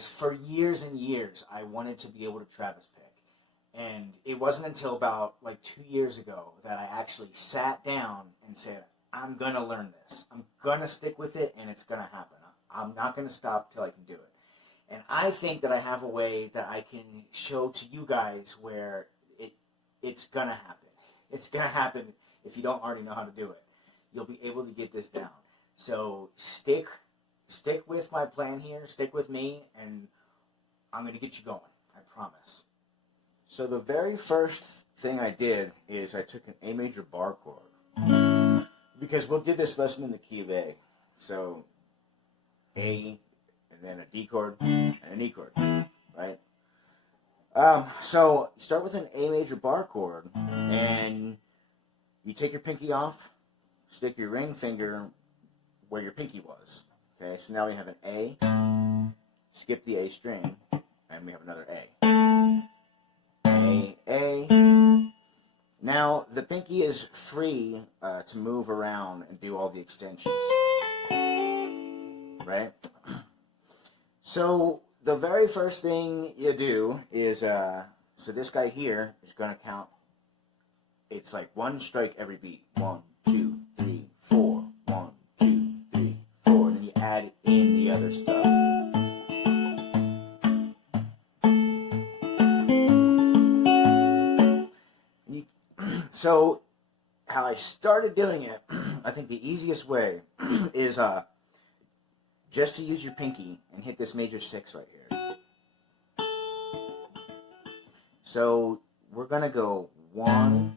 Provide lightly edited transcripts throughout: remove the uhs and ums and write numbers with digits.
guys, for years and years, I wanted to be able to Travis pick. And it wasn't until about like 2 years ago that I actually sat down and said, I'm going to learn this. I'm going to stick with it, and it's going to happen. I'm not going to stop till I can do it. And I think that I have a way that I can show to you guys where it's going to happen. It's going to happen if you don't already know how to do it. You'll be able to get this down. So stick with my plan here. Stick with me, and I'm going to get you going. I promise. So the very first thing I did is I took an A major bar chord. Because we'll do this lesson in the key of A. So A, and then a D chord, and an E chord, right? So start with an A major bar chord, and you take your pinky off, stick your ring finger where your pinky was. Okay, so now we have an A, skip the A string, and we have another A. A. Now, the pinky is free to move around and do all the extensions, right? So, the very first thing you do is, so this guy here is going to count, it's like one strike every beat. 1, 2, 3, 4. 1, 2, 3, 4. And then you add in the other stuff. So, how I started doing it, I think the easiest way is just to use your pinky and hit this major 6 right here. So, we're going to go 1,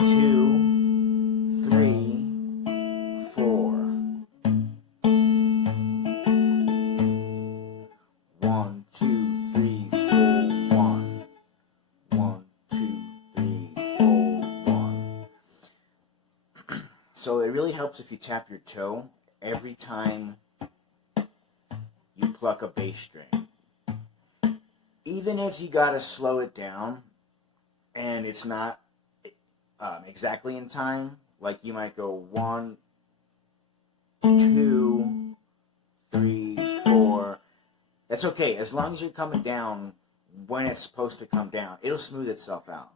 2, 3, 4. 1, 2, 3, 4, 1. 1, 2, 3, 4, 1. So it really helps if you tap your toe every time you pluck a bass string. Even if you gotta slow it down and it's not exactly in time, like you might go 1, 2, 3, 4. That's okay, as long as you're coming down when it's supposed to come down. It'll smooth itself out.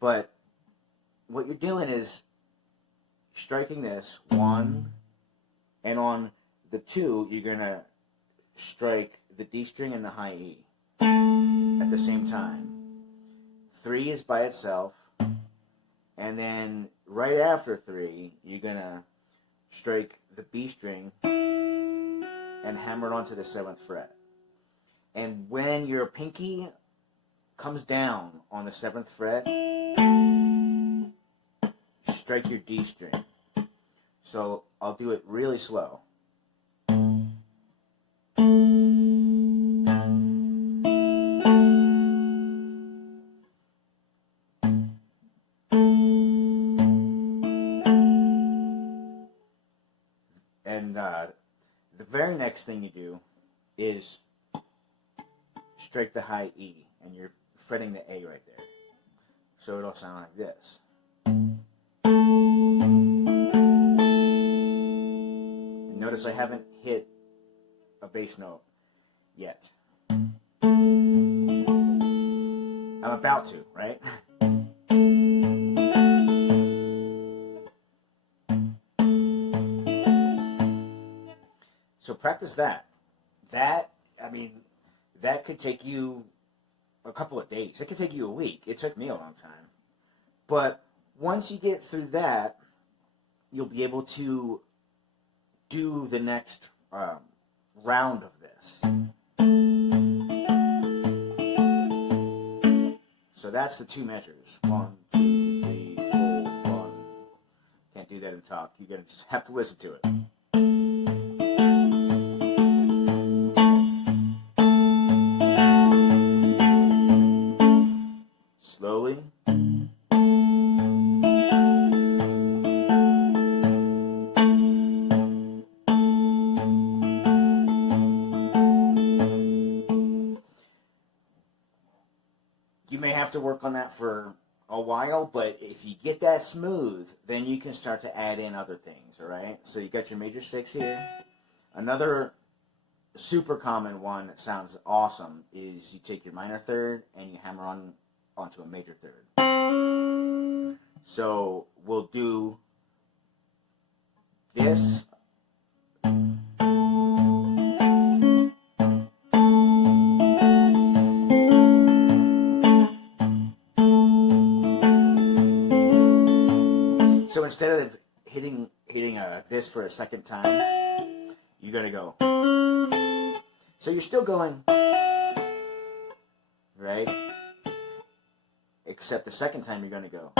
But what you're doing is striking this 1, and on the 2, you're going to strike the D string and the high E at the same time. 3 is by itself, and then right after 3, you're going to strike the B string and hammer it onto the 7th fret. And when your pinky comes down on the 7th fret, strike your D string. So I'll do it really slow. And the very next thing you do is strike the high E, and you're fretting the A right there. So it'll sound like this. And notice I haven't hit a bass note yet. I'm about to, right? So practice that. That could take you a couple of days. It could take you a week. It took me a long time. But once you get through that, you'll be able to do the next round of this. So that's the 2 measures. 1, 2, 3, 4, 1. Can't do that and talk. You're going to just have to listen to it. Slowly. You may have to work on that for a while, but if you get that smooth, then you can start to add in other things, all right? So you got your major 6 here. Another super common one that sounds awesome is you take your minor third and you hammer onto a major third. So we'll do this. So instead of hitting this for a second time, you gotta go. So you're still going, right? Except the second time you're gonna go.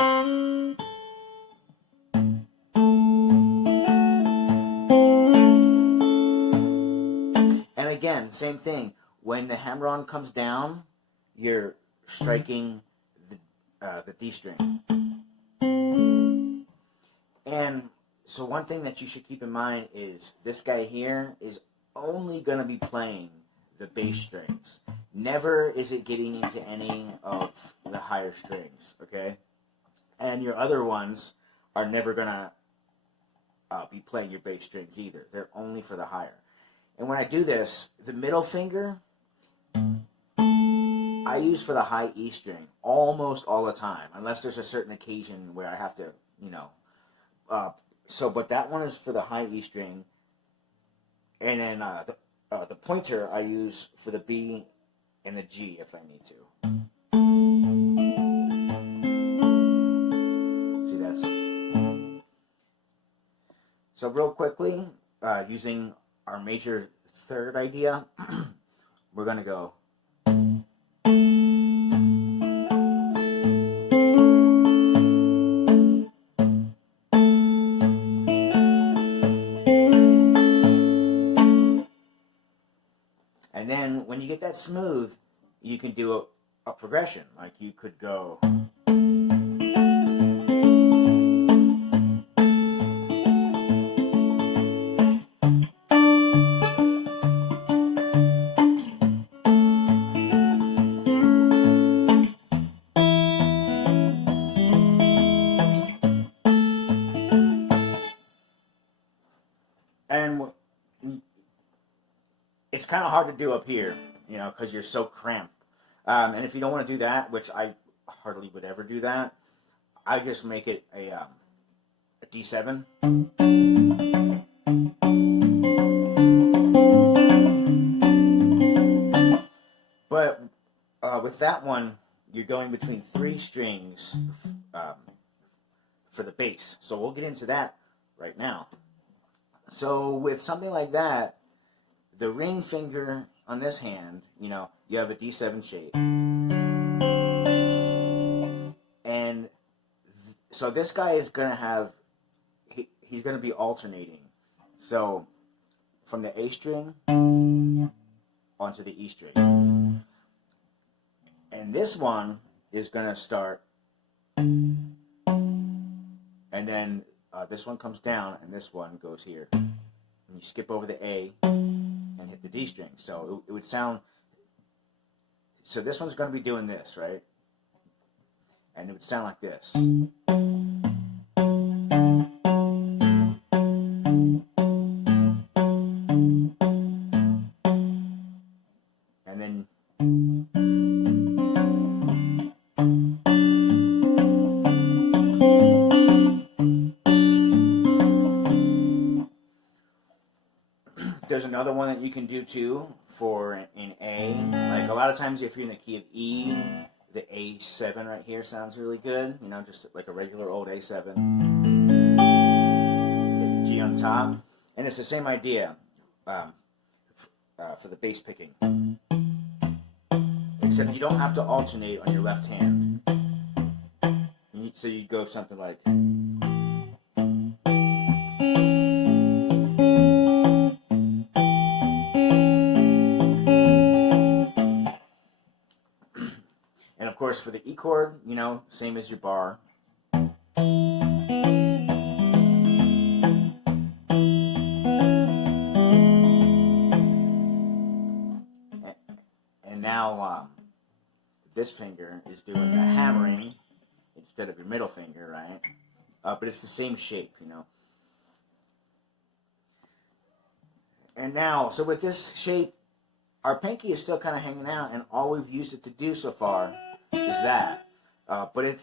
And again, same thing. When the hammer-on comes down, you're striking the D string. And so one thing that you should keep in mind is this guy here is only going to be playing the bass strings. Never is it getting into any of the higher strings, okay? And your other ones are never going to be playing your bass strings either. They're only for the higher. And when I do this, the middle finger, I use for the high E string almost all the time, unless there's a certain occasion where I have to, you know. But that one is for the high E string, and then the pointer I use for the B and the G if I need to. See, that's so real quickly using our major third idea. We're gonna go. And then when you get that smooth, you can do a progression. Like you could go. And it's kind of hard to do up here, you know, because you're so cramped. And if you don't want to do that, which I hardly would ever do that, I just make it a D7. But with that one, you're going between 3 strings for the bass. So we'll get into that right now. So with something like that, the ring finger on this hand, you know, you have a D7 shape. And so this guy is going to have, he's going to be alternating. So from the A string onto the E string. And this one is going to start, and then this one comes down, and this one goes here. And you skip over the A and hit the D string. So it would sound, so this one's going to be doing this, right? And it would sound like this. And then there's another one that you can do too for an A. Like a lot of times if you're in the key of E, the A7 right here sounds really good. You know, just like a regular old A7. Get G on top. And it's the same idea for the bass picking. Except you don't have to alternate on your left hand. So you go something like... And of course for the E chord, you know, same as your bar. And now this finger is doing the hammering instead of your middle finger, right? But it's the same shape, you know. And now, so with this shape, our pinky is still kind of hanging out, and all we've used it to do so far is that. But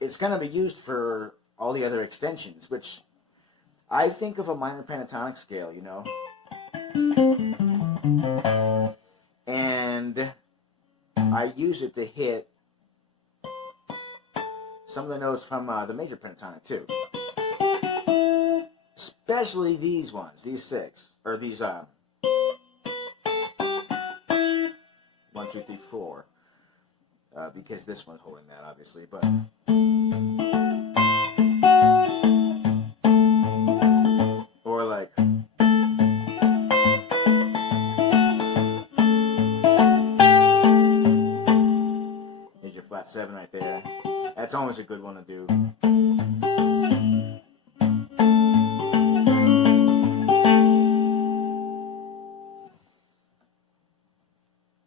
it's going to be used for all the other extensions, which I think of a minor pentatonic scale, you know. And I use it to hit some of the notes from the major pentatonic too. Especially these ones, these 6, or these 1, 2, 3, 4, because this one's holding that, obviously, but or like here's your flat 7 right there. That's always a good one to do.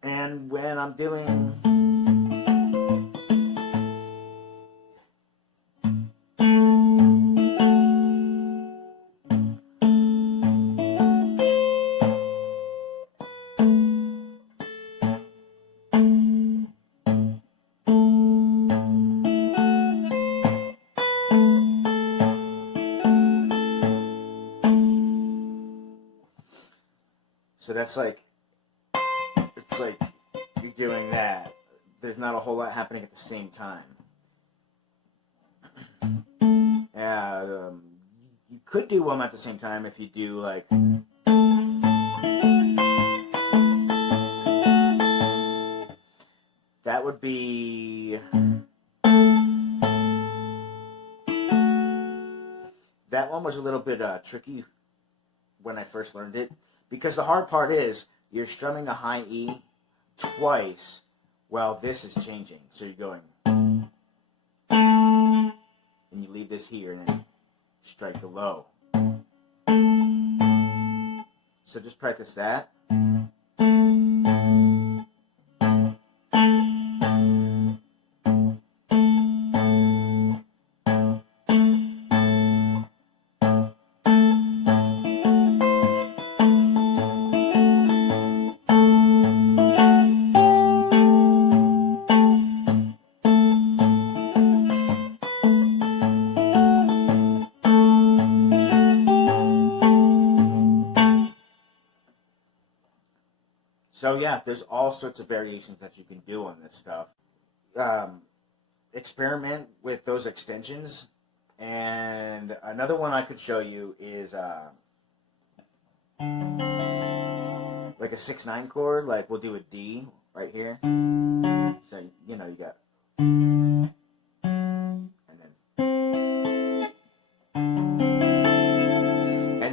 And when I'm doing so that's like, it's like you're doing that. There's not a whole lot happening at the same time. You could do them at the same time if you do like that would be that one was a little bit tricky when I first learned it, because the hard part is you're strumming a high E twice while this is changing. So you're going, and you leave this here and then strike the low. So just practice that. So yeah, there's all sorts of variations that you can do on this stuff. Experiment with those extensions. And another one I could show you is like a 6/9 chord. Like we'll do a D right here. So you know you got, and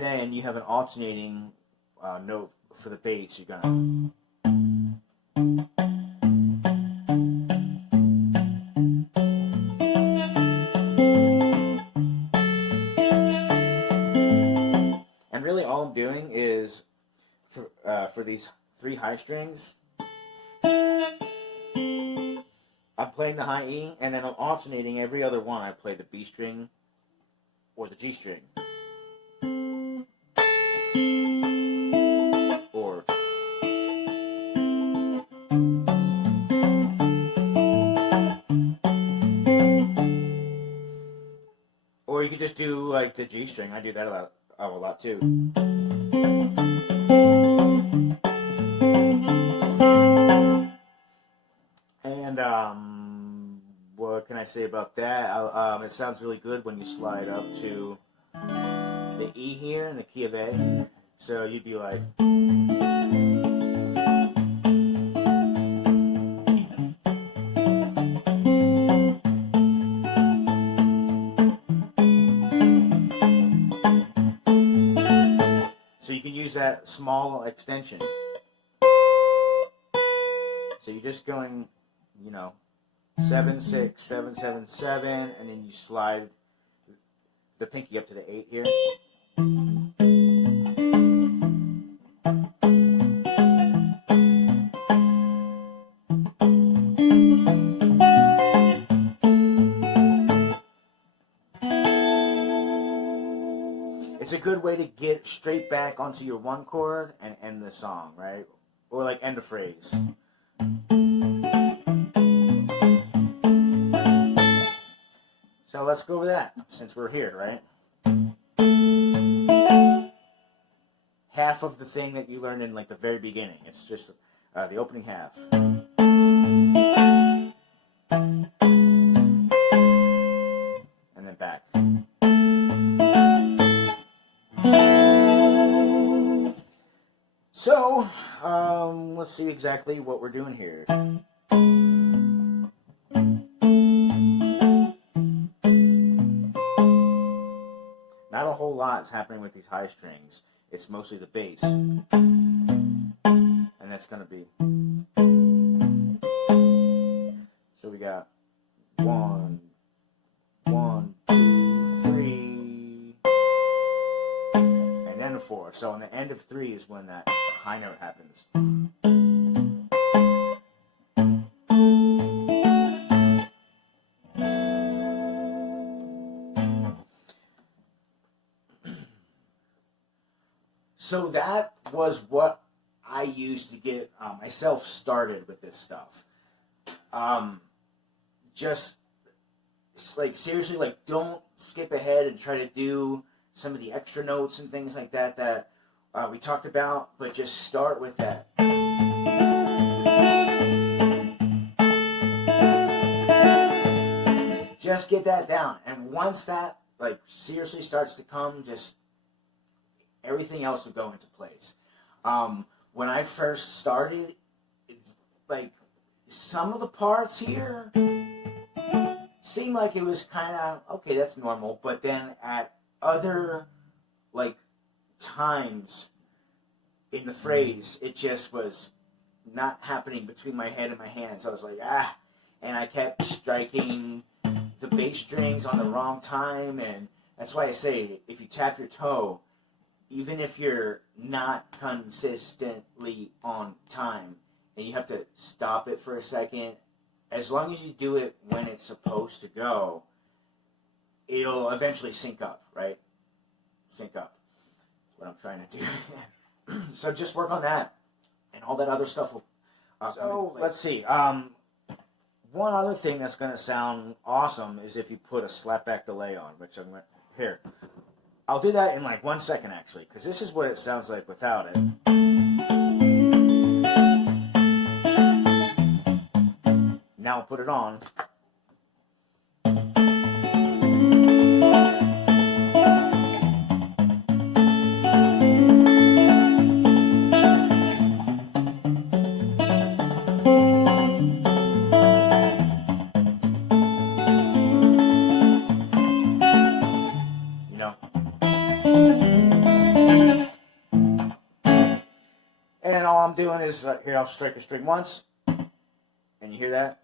then you have an alternating note for the bass. You're gonna. And really all I'm doing is, for these 3 high strings, I'm playing the high E, and then I'm alternating every other one. I play the B string or the G string. Or you could just do like the G string. I do that a lot too. And what can I say about that? It sounds really good when you slide up to the E here in the key of A. So you'd be like. So you can use that small extension. So you're just going, you know, 7, 6, 7, 7, 7, and then you slide the pinky up to the 8 here. It's a good way to get straight back onto your one chord and end the song, right? Or like end a phrase. So let's go over that since we're here, right? Half of the thing that you learned in like the very beginning. It's just the opening half. And then back. So, let's see exactly what we're doing here. Not a whole lot is happening with these high strings. It's mostly the bass. And that's going to be... So we got 1, 1, 2, 3, and then a 4. So on the end of 3 is when that high note happens. So that was what I used to get myself started with this stuff. Just like seriously, like don't skip ahead and try to do some of the extra notes and things like that that we talked about, but just start with that. Just get that down, and once that like seriously starts to come, just everything else will go into place. When I first started, like some of the parts here seemed like it was kind of okay, that's normal, but then at other like times in the phrase, it just was not happening between my head and my hands. I was like, and I kept striking the bass strings on the wrong time, and that's why I say if you tap your toe, even if you're not consistently on time and you have to stop it for a second, as long as you do it when it's supposed to go, it'll eventually sync up, right? Sync up. That's what I'm trying to do. So just work on that, and all that other stuff will... so let's see. One other thing that's going to sound awesome is if you put a slapback delay on, which I'm going to... Here. I'll do that in like 1 second, actually, because this is what it sounds like without it. Now I'll put it on. And all I'm doing is, here, I'll strike a string once, and you hear that?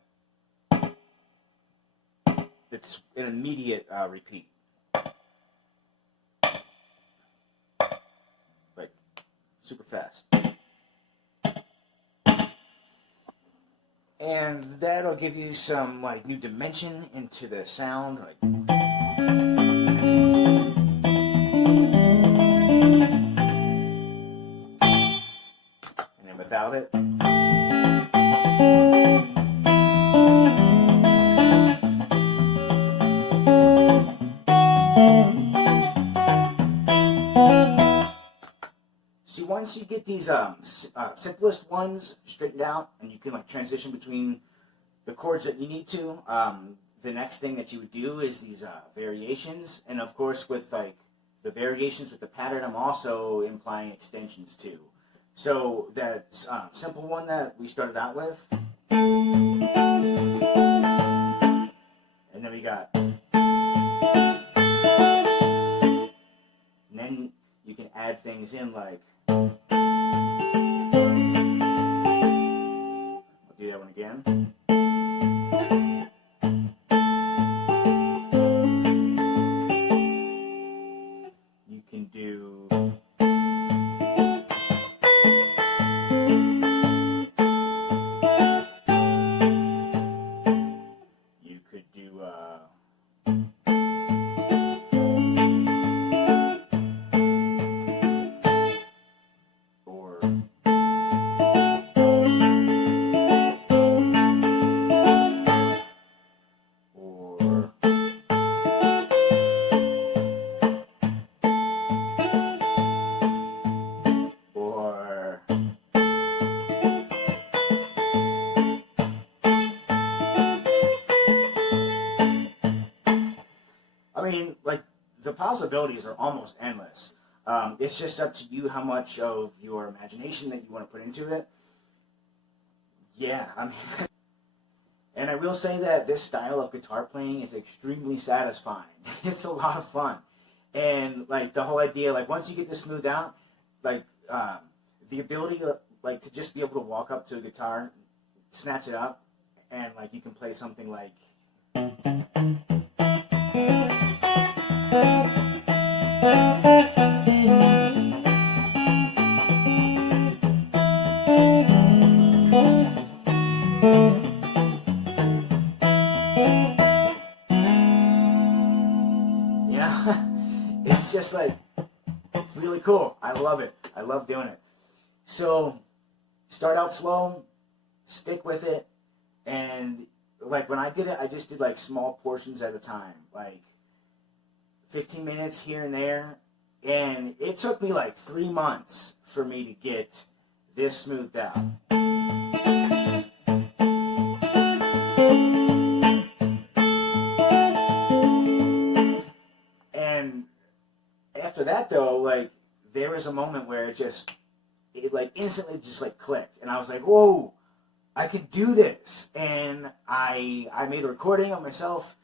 It's an immediate repeat. Like, super fast. And that'll give you some, like, new dimension into the sound, like... Without it. See, once you get these simplest ones straightened out, and you can like transition between the chords that you need to, the next thing that you would do is these variations, and of course with like the variations with the pattern, I'm also implying extensions too. So that simple one that we started out with, and then we got, and then you can add things in like, I'll do that one again. You can do... possibilities are almost endless. It's just up to you how much of your imagination that you want to put into it. Yeah, I mean, and I will say that this style of guitar playing is extremely satisfying. It's a lot of fun. And, like, the whole idea, like, once you get this smoothed out, like, the ability to, like, to just be able to walk up to a guitar, snatch it up, and, like, you can play something like... Yeah, it's just like, it's really cool. I love it. I love doing it. So, start out slow, stick with it, and like when I did it, I just did like small portions at a time, like 15 minutes here and there, and it took me like 3 months for me to get this smoothed out. And after that though, like there was a moment where it like instantly just like clicked, and I was like, whoa, I could do this. And I made a recording of myself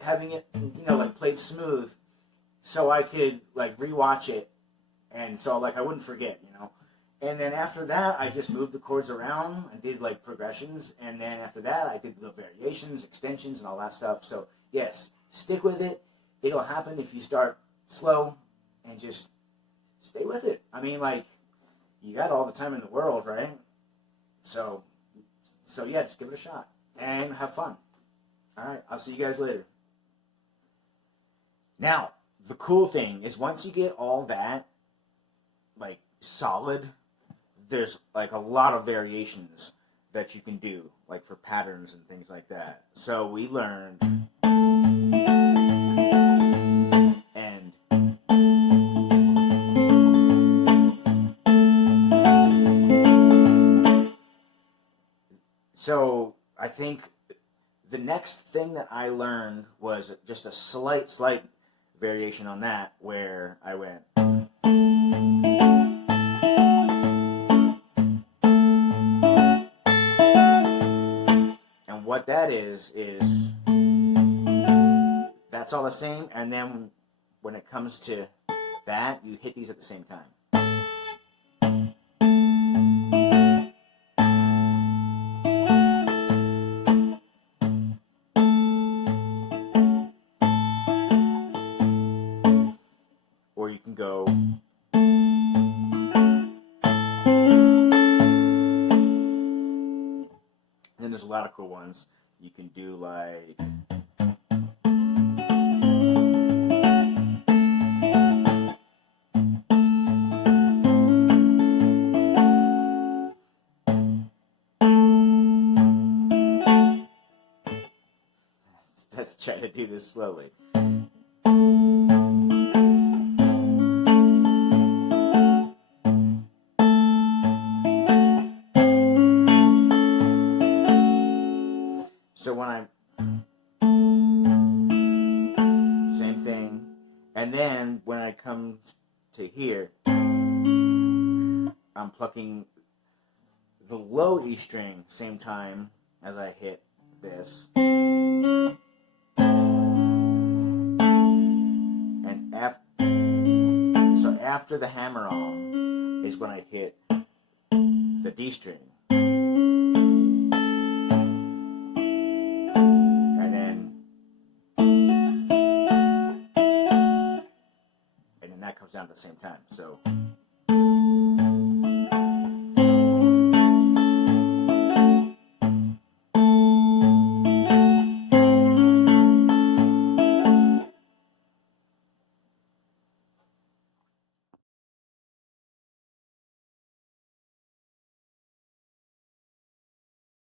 having it, you know, like played smooth, so I could like rewatch it, and so like I wouldn't forget, you know. And then after that, I just moved the chords around and did like progressions, and then after that, I did the variations, extensions, and all that stuff. So yes, stick with it. It'll happen if you start slow and just stay with it. I mean, like, you got all the time in the world, right? So yeah, just give it a shot and have fun. All right, I'll see you guys later. Now, the cool thing is once you get all that, like, solid, there's, like, a lot of variations that you can do, like, for patterns and things like that. So we learned... and... So I think the next thing that I learned was just a slight variation on that, where I went... And what that is that's all the same, and then when it comes to that, you hit these at the same time. Or you can go... And then there's a lot of cool ones. You can do like... Let's try to do this slowly. So when I'm... Same thing. And then when I come to here, I'm plucking the low E string same time as I hit this. And so after the hammer on is when I hit the D string. And then that comes down at the same time. So